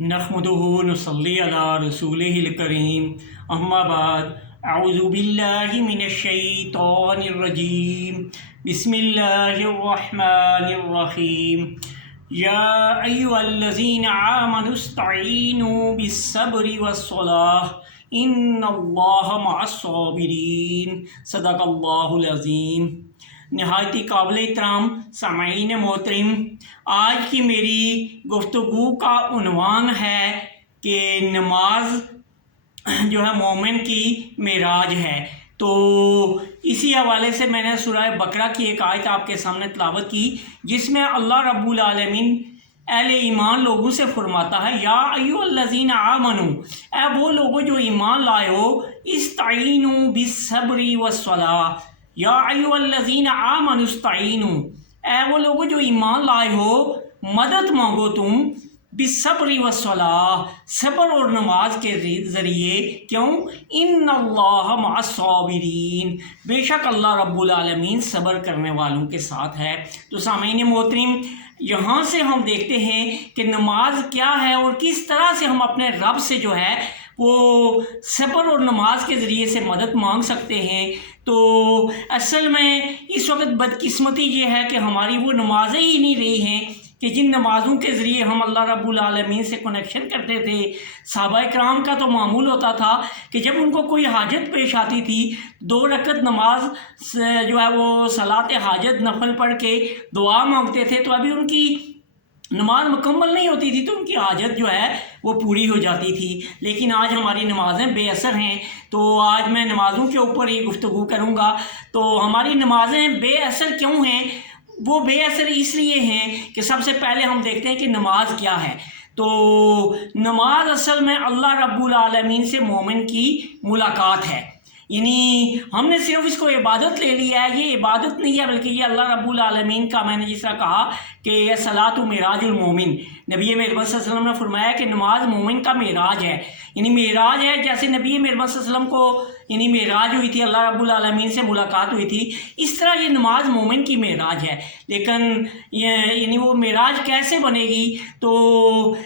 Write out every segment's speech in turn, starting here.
نحمدہ نصلی علی رسولہ الکریم اما بعد اعوذ باللہ من الشیطان الرجیم بسم اللہ الرحمن الرحیم یا ایھا الذین آمنوا استعینوا بالصبر والصلاۃ ان اللہ مع الصابرین صدق اللہ العظیم۔ نہایت قابل احترام سامعین محترم، آج کی میری گفتگو کا عنوان ہے کہ نماز جو ہے مومن کی معراج ہے۔ تو اسی حوالے سے میں نے سورہ بقرہ کی ایک آیت آپ کے سامنے تلاوت کی، جس میں اللہ رب العالمین اہل ایمان لوگوں سے فرماتا ہے یا ایھا الذین آمنوا، اے وہ لوگوں جو ایمان لائے ہو، استعینوا بالصبر والصلاۃ، یا ایھا الذین آمنوا استعینوا، اے وہ لوگوں جو ایمان لائے ہو مدد مانگو تم بالصبر والصلاۃ، صبر اور نماز کے ذریعے۔ کیوں؟ ان اللہ مع الصابرین، بے شک اللہ رب العالمین صبر کرنے والوں کے ساتھ ہے۔ تو سامعین محترم، یہاں سے ہم دیکھتے ہیں کہ نماز کیا ہے اور کس طرح سے ہم اپنے رب سے جو ہے وہ صبر اور نماز کے ذریعے سے مدد مانگ سکتے ہیں۔ تو اصل میں اس وقت بدقسمتی یہ ہے کہ ہماری وہ نمازیں ہی نہیں رہی ہیں کہ جن نمازوں کے ذریعے ہم اللہ رب العالمین سے کنیکشن کرتے تھے۔ صحابہ کرام کا تو معمول ہوتا تھا کہ جب ان کو کوئی حاجت پیش آتی تھی، 2 رکعت نماز جو ہے وہ صلاۃ حاجت نفل پڑھ کے دعا مانگتے تھے، تو ابھی ان کی نماز مکمل نہیں ہوتی تھی تو ان کی حاجت جو ہے وہ پوری ہو جاتی تھی۔ لیکن آج ہماری نمازیں بے اثر ہیں، تو آج میں نمازوں کے اوپر یہ گفتگو کروں گا۔ تو ہماری نمازیں بے اثر کیوں ہیں؟ وہ بے اثر اس لیے ہیں کہ سب سے پہلے ہم دیکھتے ہیں کہ نماز کیا ہے۔ تو نماز اصل میں اللہ رب العالمین سے مومن کی ملاقات ہے، یعنی ہم نے صرف اس کو عبادت لے لیا ہے۔ یہ عبادت نہیں ہے بلکہ یہ اللہ رب العالمین کا، میں نے جس طرح کہا کہ الصلاۃ معراج المومن، نبی مہربان صلی اللہ علیہ وسلم نے فرمایا کہ نماز مومن کا معراج ہے۔ یعنی معراج ہے جیسے نبی مہربان صلی اللہ علیہ وسلم کو یعنی معراج ہوئی تھی، اللہ رب العالمین سے ملاقات ہوئی تھی، اس طرح یہ نماز مومن کی معراج ہے۔ لیکن یعنی وہ معراج کیسے بنے گی؟ تو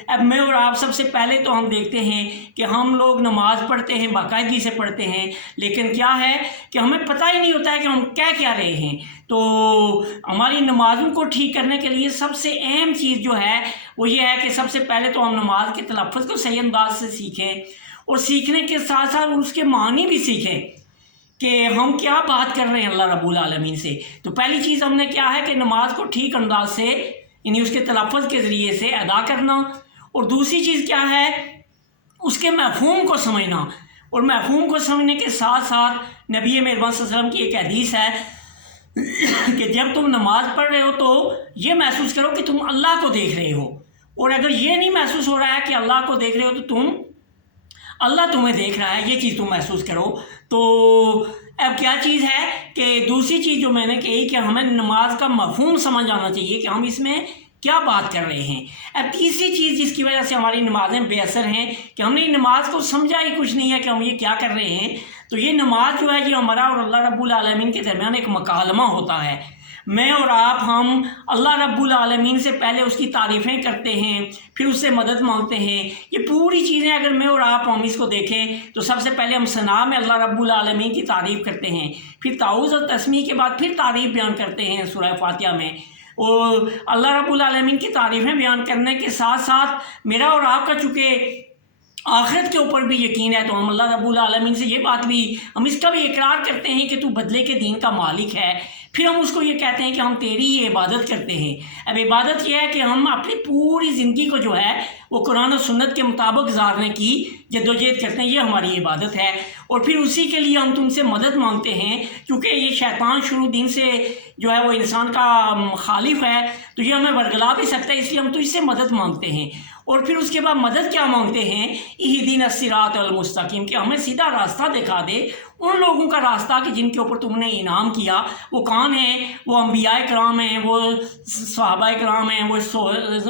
اب میں اور آپ سب سے پہلے تو ہم دیکھتے ہیں کہ ہم لوگ نماز پڑھتے ہیں، باقاعدگی سے پڑھتے ہیں، لیکن کیا ہے کہ ہمیں پتہ ہی نہیں ہوتا ہے کہ ہم کیا رہے ہیں۔ تو ہماری نمازوں کو ٹھیک کرنے کے لیے سب سے اہم چیز جو ہے وہ یہ ہے کہ سب سے پہلے تو ہم نماز کے تلفظ کو صحیح انداز سے سیکھیں، اور سیکھنے کے ساتھ ساتھ اس کے معنی بھی سیکھیں کہ ہم کیا بات کر رہے ہیں اللہ رب العالمین سے۔ تو پہلی چیز ہم نے کیا ہے کہ نماز کو ٹھیک انداز سے یعنی اس کے تلفظ کے ذریعے سے ادا کرنا، اور دوسری چیز کیا ہے اس کے مفہوم کو سمجھنا، اور مفہوم کو سمجھنے کے ساتھ ساتھ نبی مہربان صلی اللہ علیہ وسلم کی ایک حدیث ہے کہ جب تم نماز پڑھ رہے ہو تو یہ محسوس کرو کہ تم اللہ کو دیکھ رہے ہو، اور اگر یہ نہیں محسوس ہو رہا ہے کہ اللہ کو دیکھ رہے ہو تو اللہ تمہیں دیکھ رہا ہے، یہ چیز تم محسوس کرو۔ تو اب کیا چیز ہے کہ دوسری چیز جو میں نے کہی کہ ہمیں نماز کا مفہوم سمجھ آنا چاہیے کہ ہم اس میں کیا بات کر رہے ہیں۔ اب تیسری چیز جس کی وجہ سے ہماری نمازیں بے اثر ہیں کہ ہم نے نماز کو سمجھا ہی کچھ نہیں ہے کہ ہم یہ کیا کر رہے ہیں۔ تو یہ نماز جو ہے یہ ہمارا اور اللہ رب العالمین کے درمیان ایک مکالمہ ہوتا ہے۔ میں اور آپ ہم اللہ رب العالمین سے پہلے اس کی تعریفیں کرتے ہیں، پھر اس سے مدد مانگتے ہیں۔ یہ پوری چیزیں اگر میں اور آپ ہم اس کو دیکھیں تو سب سے پہلے ہم ثنا میں اللہ رب العالمین کی تعریف کرتے ہیں، پھر تعوذ اور تسمیح کے بعد پھر تعریف بیان کرتے ہیں سورہ فاتحہ میں، اور اللہ رب العالمین کی تعریفیں بیان کرنے کے ساتھ ساتھ میرا اور آپ کا چونکہ آخرت کے اوپر بھی یقین ہے تو ہم اللہ رب العالمین سے یہ بات بھی ہم اس کا بھی اقرار کرتے ہیں کہ تو بدلے کے دین کا مالک ہے۔ پھر ہم اس کو یہ کہتے ہیں کہ ہم تیری ہی عبادت کرتے ہیں۔ اب عبادت یہ ہے کہ ہم اپنی پوری زندگی کو جو ہے وہ قرآن و سنت کے مطابق گزارنے کی جدوجہد کرتے ہیں، یہ ہماری عبادت ہے۔ اور پھر اسی کے لیے ہم تم سے مدد مانگتے ہیں، کیونکہ یہ شیطان شروع دن سے جو ہے وہ انسان کا مخالف ہے، تو یہ ہمیں ورگلا بھی سکتا ہے، اس لیے ہم تو اس سے مدد مانگتے ہیں۔ اور پھر اس کے بعد مدد کیا مانگتے ہیں؟ اہدنا الصراط المستقیم، کہ ہمیں سیدھا راستہ دکھا دے، ان لوگوں کا راستہ کہ جن کے اوپر تم نے انعام کیا وہ کون ہیں؟ وہ انبیاء کرام ہیں، وہ صحابہ کرام ہیں،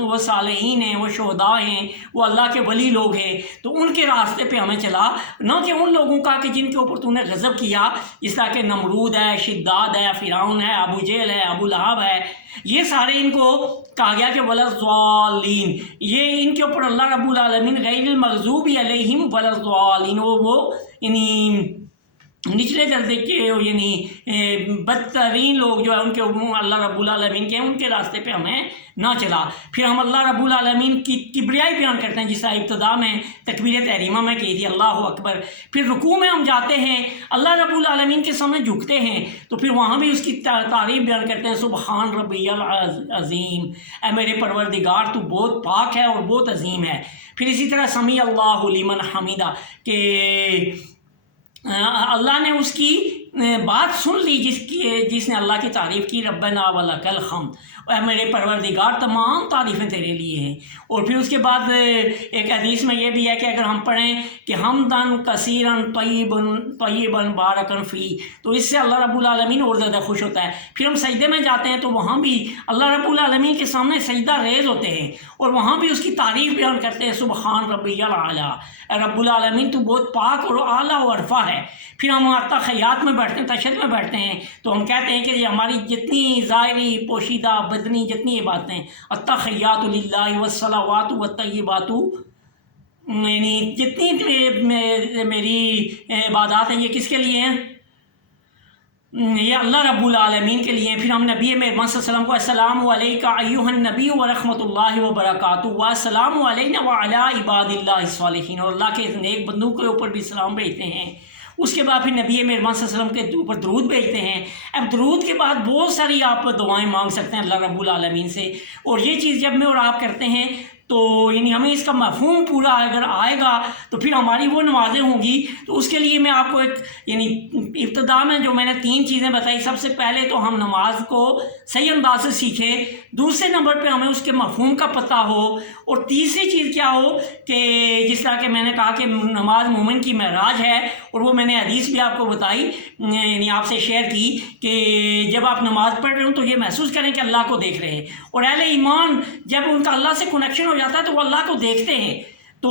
وہ صالحین ہیں، وہ شہداء ہیں، وہ اللہ کے ولی لوگ ہیں۔ تو ان کے راستے پہ ہمیں چلا، نہ کہ ان لوگوں کا کہ جن کے اوپر تم نے غضب کیا، جس طرح کہ نمرود ہے، شداد ہے، فرعون ہے، ابو جہل ہے، ابو لہب ہے، یہ سارے ان کو کہا گیا کہ ولا الضالین، یہ ان کے اوپر اللہ رب العالمین غیر المغضوب علیہم ولا الضالین، وہ یعنی نچلے درجے کے یعنی بدترین لوگ جو ہے ان کے اللہ رب العالمین کے ان کے راستے پہ ہمیں نہ چلا۔ پھر ہم اللہ رب العالمین کی کبریائی بیان کرتے ہیں، جس طرح ابتدا میں تکبیر تحریمہ میں کی تھی اللہ اکبر۔ پھر رکوع میں ہم جاتے ہیں، اللہ رب العالمین کے سامنے جھکتے ہیں، تو پھر وہاں بھی اس کی تعریف بیان کرتے ہیں، سبحان ربی العظیم، اے میرے پروردگار تو بہت پاک ہے اور بہت عظیم ہے۔ پھر اسی طرح سمیع اللہ لمن حمیدہ، کہ اللہ نے اس کی بات سن لی جس نے اللہ کی تعریف کی، ربنا ولک الحمد، اے میرے پروردگار تمام تعریفیں تیرے لیے ہیں۔ اور پھر اس کے بعد ایک حدیث میں یہ بھی ہے کہ اگر ہم پڑھیں کہ حمدن کثیرن طیبن بارکن فی، تو اس سے اللہ رب العالمین اور زیادہ خوش ہوتا ہے۔ پھر ہم سجدے میں جاتے ہیں تو وہاں بھی اللہ رب العالمین کے سامنے سجدہ ریز ہوتے ہیں اور وہاں بھی اس کی تعریف بیان کرتے ہیں، سبحان ربی الاعلیٰ، اے رب العالمین تو بہت پاک اور اعلیٰ و عرفہ ہے۔ پھر ہم تحیات میں بیٹھتے ہیں، تشہد میں بیٹھتے ہیں، تو ہم کہتے ہیں کہ یہ ہماری جتنی ظاہری پوشیدہ بدنی جتنی عبادتیں، التحیات للہ والصلوات والطیبات، یعنی جتنی میری عبادات ہیں یہ کس کے لیے ہیں؟ یہ اللہ رب العالمین کے لیے۔ پھر ہم نبی مہربان صلی اللہ علیہ وسلم کو السلام علیکہ ایھا النبی ورحمۃ اللہ وبرکاتہ والسلام علینا وعلی عباد اللہ الصالحین، اور اللہ کے نیک بندوں کے اوپر بھی سلام بھیجتے ہیں۔ اس کے بعد پھر نبی مہربان صلی اللہ علیہ وسلم کے اوپر درود بھیجتے ہیں۔ اب درود کے بعد بہت ساری آپ دعائیں مانگ سکتے ہیں اللہ رب العالمین سے، اور یہ چیز جب میں اور آپ کرتے ہیں تو یعنی ہمیں اس کا مفہوم پورا اگر آئے گا تو پھر ہماری وہ نمازیں ہوں گی۔ تو اس کے لیے میں آپ کو ایک یعنی ابتدا میں جو میں نے 3 چیزیں بتائی، سب سے پہلے تو ہم نماز کو صحیح انداز سے سیکھیں، دوسرے نمبر پہ ہمیں اس کے مفہوم کا پتہ ہو، اور تیسری چیز کیا ہو کہ جس طرح کہ میں نے کہا کہ نماز مومن کی معراج ہے، اور وہ میں نے حدیث بھی آپ کو بتائی یعنی آپ سے شیئر کی کہ جب آپ نماز پڑھ رہے ہوں تو یہ محسوس کریں کہ اللہ کو دیکھ رہے ہیں، اور اہل ایمان جب ان کا اللہ سے کنیکشن ہو جاتا ہے تو وہ اللہ کو دیکھتے ہیں۔ تو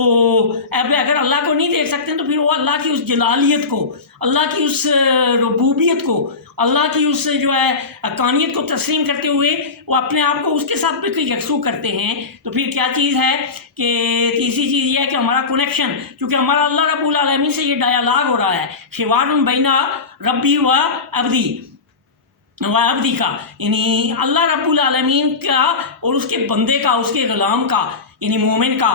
اگر اللہ کو نہیں دیکھ سکتے تو پھر وہ اللہ کی اس جلالیت کو، اللہ کی اس ربوبیت کو، اللہ کی اس جو ہے حقانیت کو تسلیم کرتے ہوئے وہ اپنے آپ کو اس کے ساتھ بھی یکسو کرتے ہیں۔ تو پھر کیا چیز ہے کہ تیسری چیز یہ ہے کہ ہمارا کنیکشن، کیونکہ ہمارا اللہ رب العالمین سے یہ ڈائیلاگ ہو رہا ہے، حوار بین ربی و عبدی کا، یعنی اللہ رب العالمین کا اور اس کے بندے کا، اس کے غلام کا یعنی مومن کا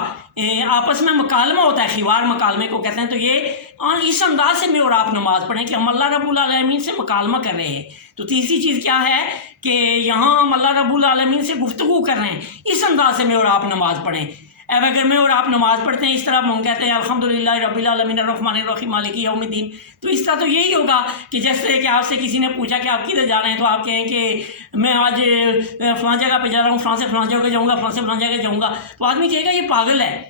آپس میں مکالمہ ہوتا ہے، حوار مکالمے کو کہتے ہیں۔ تو یہ اس انداز سے میں اور آپ نماز پڑھیں کہ ہم اللہ رب العالمین سے مکالمہ کر رہے ہیں۔ تو تیسری چیز کیا ہے کہ یہاں ہم اللہ رب العالمین سے گفتگو کر رہے ہیں، اس انداز سے میں اور آپ نماز پڑھیں۔ اب اگر میں اور آپ نماز پڑھتے ہیں اس طرح ہم کہتے ہیں الحمدللہ رب العالمین الرحمن الرحیم مالک یوم الدین، تو اس طرح تو یہی ہوگا کہ جیسے کہ آپ سے کسی نے پوچھا کہ آپ کدھر جا رہے ہیں تو آپ کہیں کہ میں آج فلاں جگہ پہ جا رہا ہوں، فلاں سے فلاں جگہ جاؤں گا، فلاں سے فلاں جگہ جاؤں گا، تو آدمی کہے گا یہ پاگل ہے۔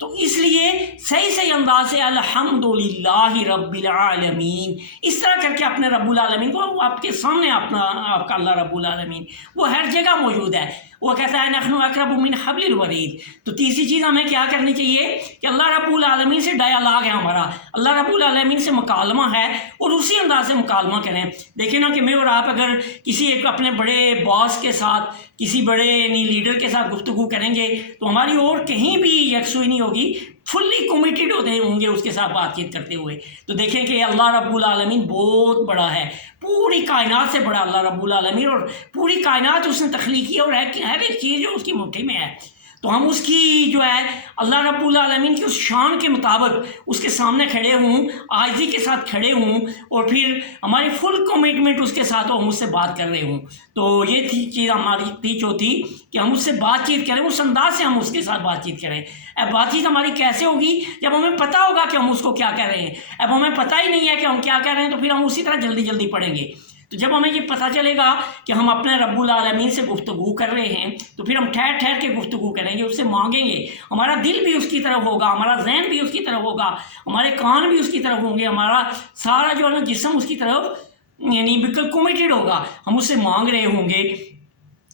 تو اس لیے صحیح انداز سے الحمدللہ رب العالمین اس طرح کر کے اپنے رب العالمین کو آپ کے سامنے آپ کا اللہ رب العالمین وہ ہر جگہ موجود ہے، وہ کہتا ہے نحن اقرب من حبل الورید۔ تو تیسری چیز ہمیں کیا کرنی چاہیے کہ اللہ رب العالمین سے ڈائیلاگ ہے ہمارا، اللہ رب العالمین سے مکالمہ ہے، اور اسی انداز سے مکالمہ کریں۔ دیکھیں نا کہ میں اور آپ اگر کسی ایک اپنے بڑے باس کے ساتھ، کسی بڑے یعنی لیڈر کے ساتھ گفتگو کریں گے تو ہماری اور کہیں بھی یکسوئی نہیں ہوگی، فلی کمیٹیڈ ہوتے ہوں گے اس کے ساتھ بات چیت کرتے ہوئے۔ تو دیکھیں کہ اللہ رب العالمین بہت بڑا ہے، پوری کائنات سے بڑا اللہ رب العالمین، اور پوری کائنات اس نے تخلیق کی اور ہر ایک چیز جو اس کی مٹھی میں ہے۔ تو ہم اس کی جو ہے اللہ رب العالمین کی اس شان کے مطابق اس کے سامنے کھڑے ہوں، عاجزی کے ساتھ کھڑے ہوں، اور پھر ہماری فل کمٹمنٹ اس کے ساتھ ہو، ہم اس سے بات کر رہے ہوں۔ تو یہ تھی چیز ہماری تھی چوتھی کہ ہم اس سے بات چیت کریں، اس انداز سے ہم اس کے ساتھ بات چیت کریں۔ اب بات چیت ہماری کیسے ہوگی؟ جب ہمیں پتہ ہوگا کہ ہم اس کو کیا کہہ رہے ہیں۔ اب ہمیں پتہ ہی نہیں ہے کہ ہم کیا کہہ رہے ہیں تو پھر ہم اسی طرح جلدی جلدی پڑھیں گے۔ تو جب ہمیں یہ پتہ چلے گا کہ ہم اپنے رب العالمین سے گفتگو کر رہے ہیں تو پھر ہم ٹھہر ٹھہر کے گفتگو کریں گے، اس سے مانگیں گے، ہمارا دل بھی اس کی طرف ہوگا، ہمارا ذہن بھی اس کی طرف ہوگا، ہمارے کان بھی اس کی طرف ہوں گے، ہمارا سارا جو ہے نا جسم اس کی طرف یعنی بالکل کمیٹڈ ہوگا، ہم اس سے مانگ رہے ہوں گے۔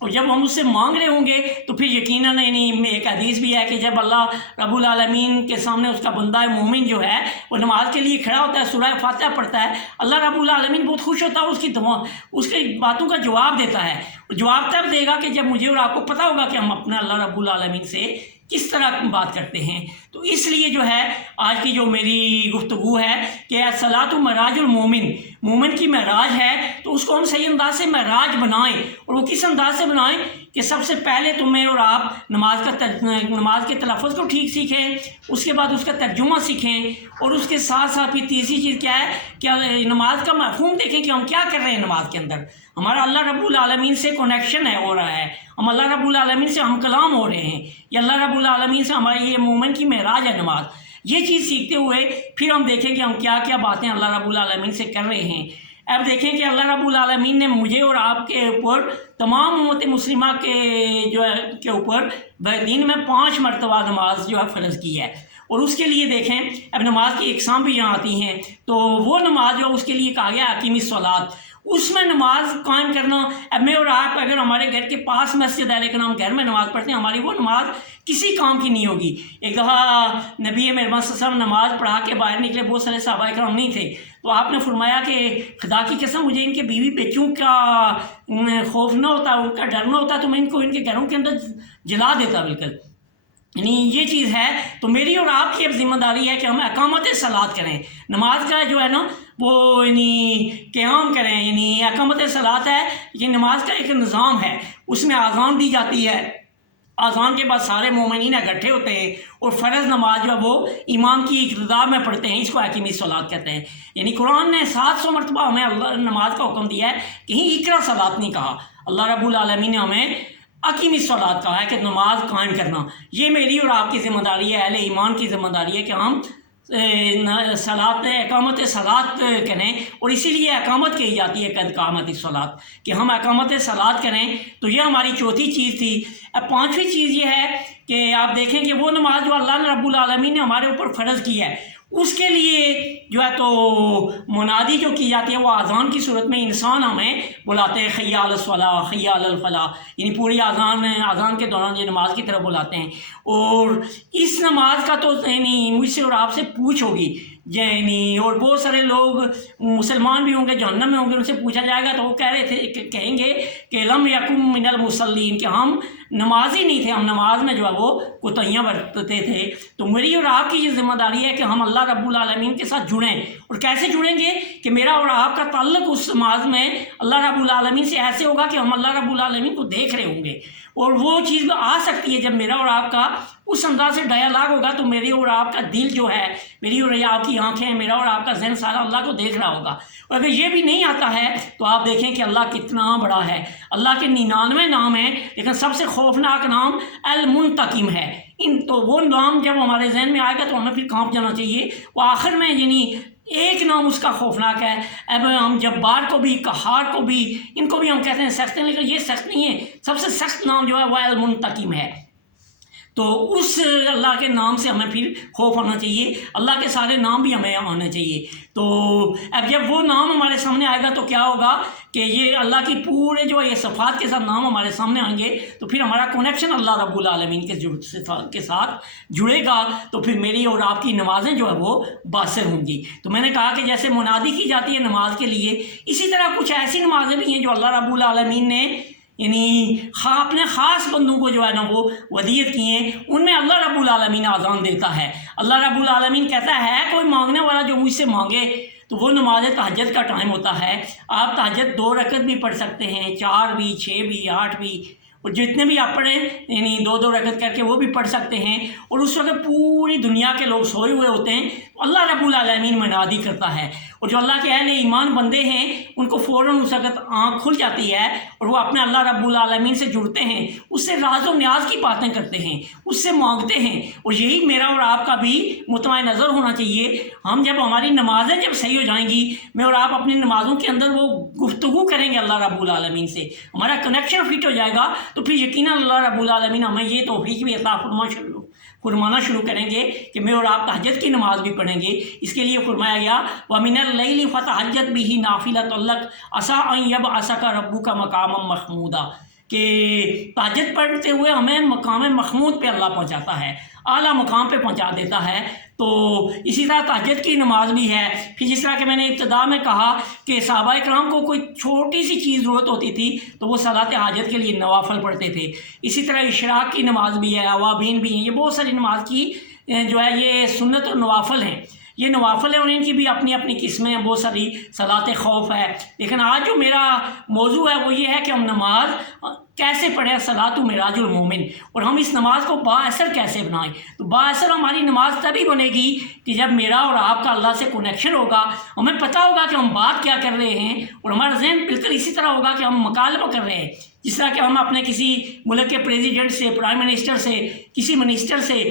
اور جب ہم اس سے مانگ رہے ہوں گے تو پھر یقیناً یعنی ایک حدیث بھی ہے کہ جب اللہ رب العالمین کے سامنے اس کا بندہ مومن جو ہے وہ نماز کے لیے کھڑا ہوتا ہے، سورہ فاتحہ پڑھتا ہے، اللہ رب العالمین بہت خوش ہوتا ہے، اس کی باتوں کا جواب دیتا ہے۔ جواب تب دے گا کہ جب مجھے اور آپ کو پتہ ہوگا کہ ہم اپنا اللہ رب العالمین سے کس طرح بات کرتے ہیں۔ تو اس لیے جو ہے آج کی جو میری گفتگو ہے کہ الصلاۃ معراج المومن، مومن کی معراج ہے، تو اس کو ہم صحیح انداز سے معراج بنائیں، اور وہ کس انداز سے بنائیں کہ سب سے پہلے تمہیں اور آپ نماز کے تلفظ کو ٹھیک سیکھیں، اس کے بعد اس کا ترجمہ سیکھیں، اور اس کے ساتھ ساتھ پھر تیسری چیز کیا ہے کہ نماز کا مفہوم دیکھیں کہ ہم کیا کر رہے ہیں نماز کے اندر۔ ہمارا اللہ رب العالمین سے کنیکشن ہو رہا ہے، ہم اللہ رب العالمین سے ہم کلام ہو رہے ہیں، یہ اللہ رب العالمین سے ہماری یہ مومن کی معراج ہے نماز۔ یہ چیز سیکھتے ہوئے پھر ہم دیکھیں کہ ہم کیا کیا باتیں اللہ رب العالمین سے کر رہے ہیں۔ اب دیکھیں کہ اللہ رب العالمین نے مجھے اور آپ کے اوپر، تمام امت مسلمہ کے اوپر دن میں 5 مرتبہ نماز جو ہے فرض کی ہے، اور اس کے لیے دیکھیں اب نماز کی اقسام بھی یہاں آتی ہیں، تو وہ نماز جو اس کے لیے کہا گیا اقیم الصلاۃ، اس میں نماز قائم کرنا۔ اب میں اور آپ اگر ہمارے گھر کے پاس مسجد ہے لیکن ہم گھر میں نماز پڑھتے ہیں، ہماری وہ نماز کسی کام کی نہیں ہوگی۔ ایک دفعہ نبی مہربان صلی اللہ علیہ وسلم نماز پڑھا کے باہر نکلے، بہت سارے صحابہ کرام نہیں تھے، تو آپ نے فرمایا کہ خدا کی قسم مجھے ان کے بیوی بچوں کا خوف نہ ہوتا، ان کا ڈر نہ ہوتا تو میں ان کو ان کے گھروں کے اندر جلا دیتا بالکل۔ یعنی یہ چیز ہے، تو میری اور آپ کی اب ذمہ داری ہے کہ ہم اقامت صلاۃ کریں، نماز کا جو ہے نا وہ یعنی قیام کریں، یعنی اقامت صلاۃ ہے، یہ نماز کا ایک نظام ہے، اس میں اذان دی جاتی ہے، اذان کے بعد سارے مومنین اکٹھے ہوتے ہیں اور فرض نماز جو ہے وہ امام کی اقتداء میں پڑھتے ہیں، اس کو اقیم الصلاۃ کہتے ہیں۔ یعنی قرآن نے 700 مرتبہ ہمیں اللہ نماز کا حکم دیا ہے، کہیں اقرا صلاۃ نہیں کہا، اللہ رب العالمین نے ہمیں اقیم الصلاۃ کہا ہے کہ نماز قائم کرنا۔ یہ میری اور آپ کی ذمہ داری ہے، اہل ایمان کی ذمہ داری ہے کہ ہم اقامت صلاۃ کریں، اور اسی لیے اقامت کہی جاتی ہے قد قامت الصلاۃ، کہ ہم اقامت صلاۃ کریں۔ تو یہ ہماری چوتھی چیز تھی۔ اب 5ویں چیز یہ ہے کہ آپ دیکھیں کہ وہ نماز جو اللہ رب العالمین نے ہمارے اوپر فرض کی ہے، اس کے لیے جو ہے تو منادی جو کی جاتی ہے وہ اذان کی صورت میں انسان ہمیں بلاتے ہیں، حی علی الصلاۃ حی علی الفلاح، یعنی پوری اذان کے دوران یہ نماز کی طرف بلاتے ہیں۔ اور اس نماز کا تو یعنی مجھ سے اور آپ سے پوچھ ہوگی، یعنی اور بہت سارے لوگ مسلمان بھی ہوں گے جہنم میں ہوں گے، ان سے پوچھا جائے گا تو وہ کہیں گے کہ لم یکن من المصلین، کہ ہم نمازی نہیں تھے، ہم نماز میں جو ہے وہ کوتاہیاں برتتے تھے۔ تو میری اور آپ کی یہ ذمہ داری ہے کہ ہم اللہ رب العالمین کے ساتھ جڑیں، اور کیسے جڑیں گے کہ میرا اور آپ کا تعلق اس نماز میں اللہ رب العالمین سے ایسے ہوگا کہ ہم اللہ رب العالمین کو دیکھ رہے ہوں گے، اور وہ چیز آ سکتی ہے جب میرا اور آپ کا اس انداز سے ڈائلاگ ہوگا تو میری اور آپ کا دل جو ہے، میری اور آپ کی آنکھیں، میرا اور آپ کا ذہن سارا اللہ کو دیکھ رہا ہوگا۔ اور اگر یہ بھی نہیں آتا ہے تو آپ دیکھیں کہ اللہ کتنا بڑا ہے۔ اللہ کے 99 نام ہیں، لیکن سب سے خوفناک نام المنتقم ہے۔ تو وہ نام جب ہمارے ذہن میں آئے گا تو ہمیں پھر کانپ جانا چاہیے۔ وہ آخر میں یعنی ایک نام اس کا خوفناک ہے۔ اب ہم جبار کو بھی، قہار کو بھی، ان کو بھی ہم کہتے ہیں سخت ہیں، لیکن یہ سخت نہیں ہے۔ سب سے سخت نام جو ہے وہ المنتقم ہے۔ تو اس اللہ کے نام سے ہمیں پھر خوف ہونا چاہیے، اللہ کے سارے نام بھی ہمیں آنے چاہیے۔ تو اب جب وہ نام ہمارے سامنے آئے گا تو کیا ہوگا کہ یہ اللہ کی پورے جو یہ صفات کے ساتھ نام ہمارے سامنے آئیں گے تو پھر ہمارا کنیکشن اللہ رب العالمین کے ساتھ جڑے گا، تو پھر میری اور آپ کی نمازیں جو ہے وہ باثر ہوں گی۔ تو میں نے کہا کہ جیسے منادی کی جاتی ہے نماز کے لیے، اسی طرح کچھ ایسی نمازیں بھی ہیں جو اللہ رب العالمین نے یعنی اپنے خاص بندوں کو جو ہے نا وہ ودیت کی ہیں، ان میں اللہ رب العالمین اذان دیتا ہے۔ اللہ رب العالمین کہتا ہے کوئی مانگنے والا جو مجھ سے مانگے، تو وہ نماز تہجد کا ٹائم ہوتا ہے۔ آپ تہجد 2 رکعت بھی پڑھ سکتے ہیں، 4 بھی، 6 بھی، 8 بھی، اور جتنے بھی آپ پڑھیں یعنی 2 رکعت کر کے وہ بھی پڑھ سکتے ہیں، اور اس وقت پوری دنیا کے لوگ سوئے ہوئے ہوتے ہیں، اللہ رب العالمین منادی کرتا ہے، اور جو اللہ کے اہل ایمان بندے ہیں ان کو فوراً اس وقت آنکھ کھل جاتی ہے اور وہ اپنے اللہ رب العالمین سے جڑتے ہیں، اس سے راز و نیاز کی باتیں کرتے ہیں، اس سے مانگتے ہیں، اور یہی میرا اور آپ کا بھی مطمع نظر ہونا چاہیے۔ ہم جب ہماری نمازیں جب صحیح ہو جائیں گی، میں اور آپ اپنی نمازوں کے اندر وہ گفتگو کریں گے اللہ رب العالمین سے، ہمارا کنیکشن فٹ ہو جائے گا، تو پھر یقیناً اللہ رب العالمین ہمیں یہ توفیق بھی عطا فرمانا شروع کریں گے کہ میں اور آپ تہجد کی نماز بھی پڑھیں گے۔ اس کے لیے فرمایا گیا وَمِنَ اللَّيْلِ فَتَہَجَّدْ بِهِ نَافِلَةً لَكَ عَسَىٰ أَن يَبْعَثَكَ رَبُّكَ مَقَامًا مَحْمُودًا، کہ تہجد پڑھتے ہوئے ہمیں مقام محمود پہ اللہ پہنچاتا ہے، اعلیٰ مقام پہ پہنچا دیتا ہے۔ تو اسی طرح تہجد کی نماز بھی ہے۔ پھر جس طرح کہ میں نے ابتدا میں کہا کہ صحابہ کرام کو کوئی چھوٹی سی چیز ضرورت ہوتی تھی تو وہ صلاۃ حاجت کے لیے نوافل پڑھتے تھے، اسی طرح اشراق کی نماز بھی ہے، اوابین بھی ہیں، یہ بہت ساری نماز کی جو ہے یہ سنت اور نوافل ہیں، یہ نوافل ہیں اور ان کی بھی اپنی اپنی قسمیں ہیں، بہت ساری صلاۃ خوف ہے۔ لیکن آج جو میرا موضوع ہے وہ یہ ہے کہ ہم نماز کیسے پڑھیں، صلاۃ معراج المومن، اور ہم اس نماز کو با اثر کیسے بنائیں۔ تو با اثر ہماری نماز تبھی بنے گی کہ جب میرا اور آپ کا اللہ سے کنیکشن ہوگا، ہمیں پتہ ہوگا کہ ہم بات کیا کر رہے ہیں، اور ہمارا ذہن بالکل اسی طرح ہوگا کہ ہم مکالمہ کر رہے ہیں، جس طرح کہ ہم اپنے کسی ملک کے پریزیڈنٹ سے، پرائم منسٹر سے، کسی منسٹر سے،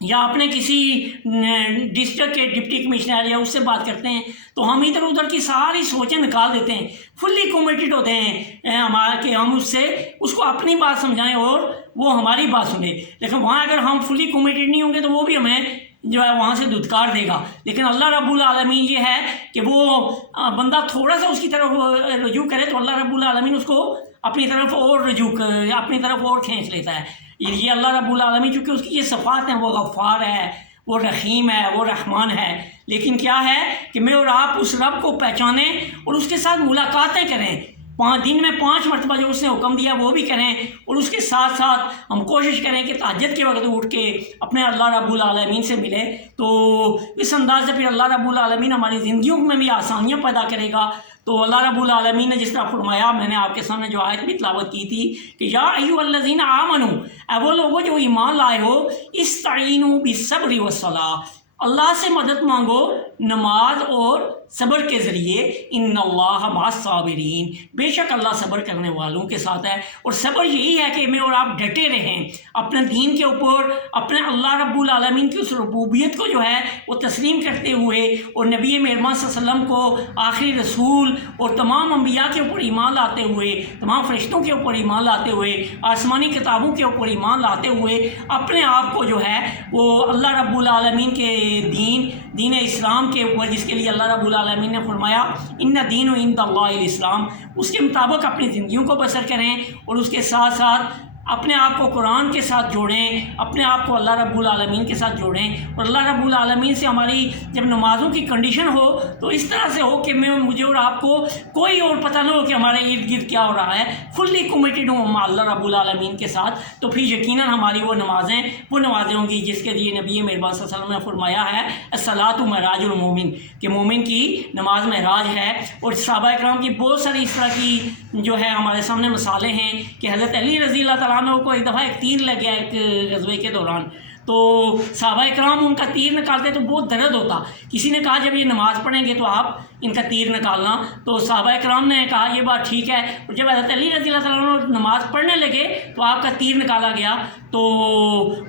یا اپنے کسی ڈسٹرکٹ کے ڈپٹی کمشنر یا اس سے بات کرتے ہیں تو ہم ادھر ادھر کی ساری سوچیں نکال دیتے ہیں، فلی کمیٹڈ ہوتے ہیں ہمارا کہ ہم اس کو اپنی بات سمجھائیں اور وہ ہماری بات سنیں۔ لیکن وہاں اگر ہم فلی کمیٹڈ نہیں ہوں گے تو وہ بھی ہمیں جو ہے وہاں سے دھتکار دے گا۔ لیکن اللہ رب العالمین یہ ہے کہ وہ بندہ تھوڑا سا اس کی طرف رجوع کرے تو اللہ رب العالمین اس کو اپنی طرف اور اپنی طرف اور کھینچ لیتا ہے۔ یہ اللہ رب العالمین چونکہ اس کی یہ صفات ہیں، وہ غفار ہے، وہ رحیم ہے، وہ رحمان ہے، لیکن کیا ہے کہ میں اور آپ اس رب کو پہچانیں اور اس کے ساتھ ملاقاتیں کریں، دن میں 5 مرتبہ جو اس نے حکم دیا وہ بھی کریں، اور اس کے ساتھ ساتھ ہم کوشش کریں کہ تہجد کے وقت اٹھ کے اپنے اللہ رب العالمین سے ملے۔ تو اس انداز سے پھر اللہ رب العالمین ہماری زندگیوں میں بھی آسانیاں پیدا کرے گا۔ تو اللہ رب العالمین نے جس طرح فرمایا، میں نے آپ کے سامنے جو آیت بھی تلاوت کی تھی کہ یا ایھا الذین آمنوا، اے وہ لوگوں جو ایمان لائے ہو، استعینوا بالصبر والصلاۃ، اللہ سے مدد مانگو نماز اور صبر کے ذریعے، ان اللہ مع الصابرین، بے شک اللہ صبر کرنے والوں کے ساتھ ہے۔ اور صبر یہی ہے کہ میں اور آپ ڈٹے رہیں اپنے دین کے اوپر، اپنے اللہ رب العالمین کی اس ربوبیت کو جو ہے وہ تسلیم کرتے ہوئے، اور نبی مہربان صلی اللہ علیہ وسلم کو آخری رسول اور تمام انبیاء کے اوپر ایمان لاتے ہوئے، تمام فرشتوں کے اوپر ایمان لاتے ہوئے، آسمانی کتابوں کے اوپر ایمان لاتے ہوئے اپنے آپ کو جو ہے وہ اللہ رب العالمین کے دین اسلام کے اوپر، جس کے لیے اللہ رب العالمین نے فرمایا ان دین عند اللہ الاسلام، اس کے مطابق اپنی زندگیوں کو بسر کریں، اور اس کے ساتھ ساتھ اپنے آپ کو قرآن کے ساتھ جوڑیں، اپنے آپ کو اللہ رب العالمین کے ساتھ جوڑیں، اور اللہ رب العالمین سے ہماری جب نمازوں کی کنڈیشن ہو تو اس طرح سے ہو کہ مجھے اور آپ کو کوئی اور پتہ نہ ہو کہ ہمارے ارد گرد کیا ہو رہا ہے، فلی کمیٹڈ ہوں اللہ رب العالمین کے ساتھ، تو پھر یقیناً ہماری وہ نمازیں ہوں گی جس کے لیے نبی مہربان صلی اللہ علیہ وسلم نے فرمایا ہے الصلاۃ معراج المومن، کہ مومن کی نماز معراج ہے۔ اور صحابہ کرام کی بہت ساری اس طرح کی جو ہے ہمارے سامنے مثالیں ہیں کہ حضرت علی رضی اللہ تعالیٰ عنہ کو ایک دفعہ ایک تیر لگ گیا ایک غزوے کے دوران، تو صحابہ کرام ان کا تیر نکالتے تو بہت درد ہوتا، کسی نے کہا جب یہ نماز پڑھیں گے تو آپ ان کا تیر نکالنا، تو صحابہ کرام نے کہا یہ بات ٹھیک ہے، اور جب حضرت علی رضی اللہ تعالیٰ عنہ نماز پڑھنے لگے تو آپ کا تیر نکالا گیا، تو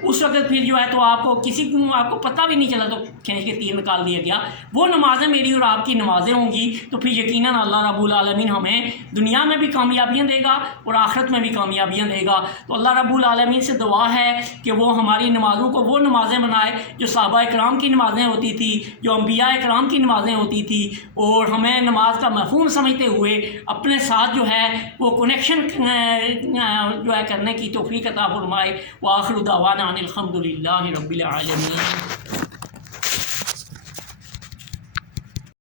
اس وقت پھر جو ہے تو آپ کو پتہ بھی نہیں چلا تو کھینچ کے تیر نکال دیا گیا۔ وہ نمازیں میری اور آپ کی نمازیں ہوں گی تو پھر یقیناً اللہ رب العالمین ہمیں دنیا میں بھی کامیابیاں دے گا اور آخرت میں بھی کامیابیاں دے گا۔ تو اللہ رب العالمین سے دعا ہے کہ وہ ہماری نمازوں کو وہ نمازیں بنائے جو صحابہ کرام کی نمازیں ہوتی تھی، جو انبیاء کرام کی نمازیں ہوتی تھی، اور ہمیں نماز کا مفہوم سمجھتے ہوئے اپنے ساتھ جو ہے وہ کنیکشن جو ہے کرنے کی توفیق عطا فرمائے۔ وآخر دعوانا ان الحمد للہ رب العالمین۔